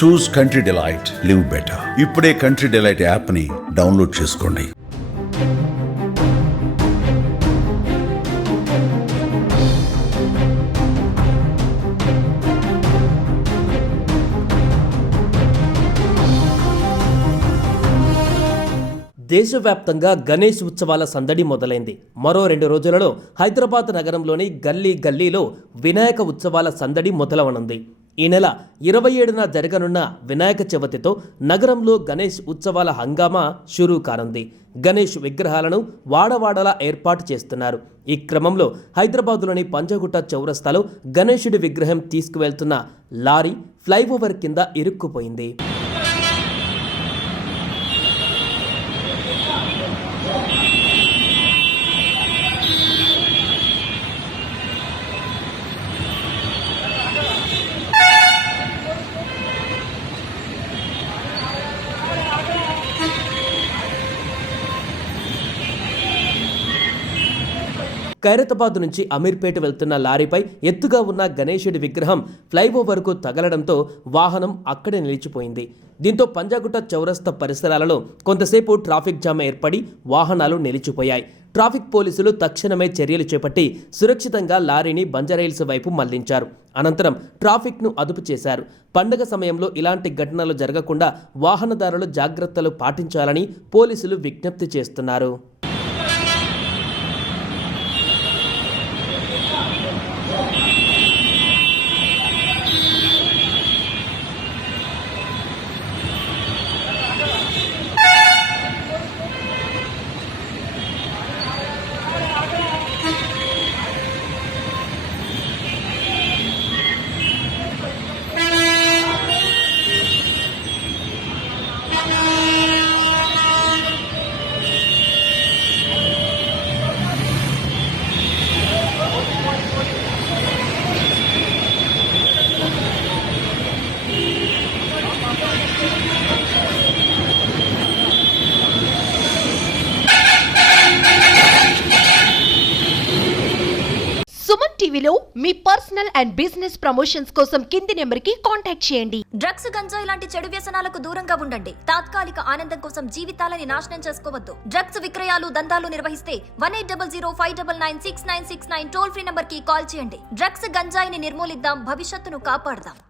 చూస్ country delight, live better. ఇప్పుడే country delight app ని download చేసుకోండి. దేశవ్యాప్తంగా గణేష్ ఉత్సవాల సందడి మొదలైంది. మరో 2 రోజులలో హైదరాబాద్ నగరంలోని గల్లీ గల్లీలో వినాయక ఉత్సవాల సందడి మొదలవనుంది. ఈ నెల 27న జరగనున్న వినాయక చవితితో నగరంలో గణేష్ ఉత్సవాల హంగామా షురూ కానుంది. గణేష్ విగ్రహాలను వాడవాడలా ఏర్పాటు చేస్తున్నారు. ఈ క్రమంలో హైదరాబాద్లోని పంజగుట్ట చౌరస్తాలో గణేశుడి విగ్రహం తీసుకువెళ్తున్న లారీ ఫ్లైఓవర్ కింద ఇరుక్కుపోయింది. ఖైరతాబాద్ నుంచి అమీర్పేట వెళ్తున్న లారీపై ఎత్తుగా ఉన్న గణేశుడి విగ్రహం ఫ్లైఓవర్కు తగలడంతో వాహనం అక్కడే నిలిచిపోయింది. దీంతో పంజాగుట్ట చౌరస్తా పరిసరాలలో కొంతసేపు ట్రాఫిక్ జామ్ ఏర్పడి వాహనాలు నిలిచిపోయాయి. ట్రాఫిక్ పోలీసులు తక్షణమే చర్యలు చేపట్టి సురక్షితంగా లారీని బంజారాహిల్స్ వైపు మళ్లించారు. అనంతరం ట్రాఫిక్ను అదుపు చేశారు. పండుగ సమయంలో ఇలాంటి ఘటనలు జరగకుండా వాహనదారులు జాగ్రత్తలు పాటించాలని పోలీసులు విజ్ఞప్తి చేస్తున్నారు. సుమన్ టీవీలో మీ పర్సనల్ అండ్ బిజినెస్ ప్రమోషన్స్ కోసం కింది నెంబర్కి కాంటాక్ట్ చేయండి. డ్రగ్స్, గంజాయి లాంటి చెడు వ్యసనాలకు దూరంగా ఉండండి. తాత్కాలిక ఆనందం కోసం జీవితాలని నాశనం చేసుకోవద్దు. డ్రగ్స్ విక్రయాలు, దందాలు నిర్వహిస్తే 1800599696 టోల్ ఫ్రీ నంబర్ కి కాల్ చేయండి. డ్రగ్స్, గంజాయిని నిర్మూలిద్దాం, భవిష్యత్తును కాపాడదాం.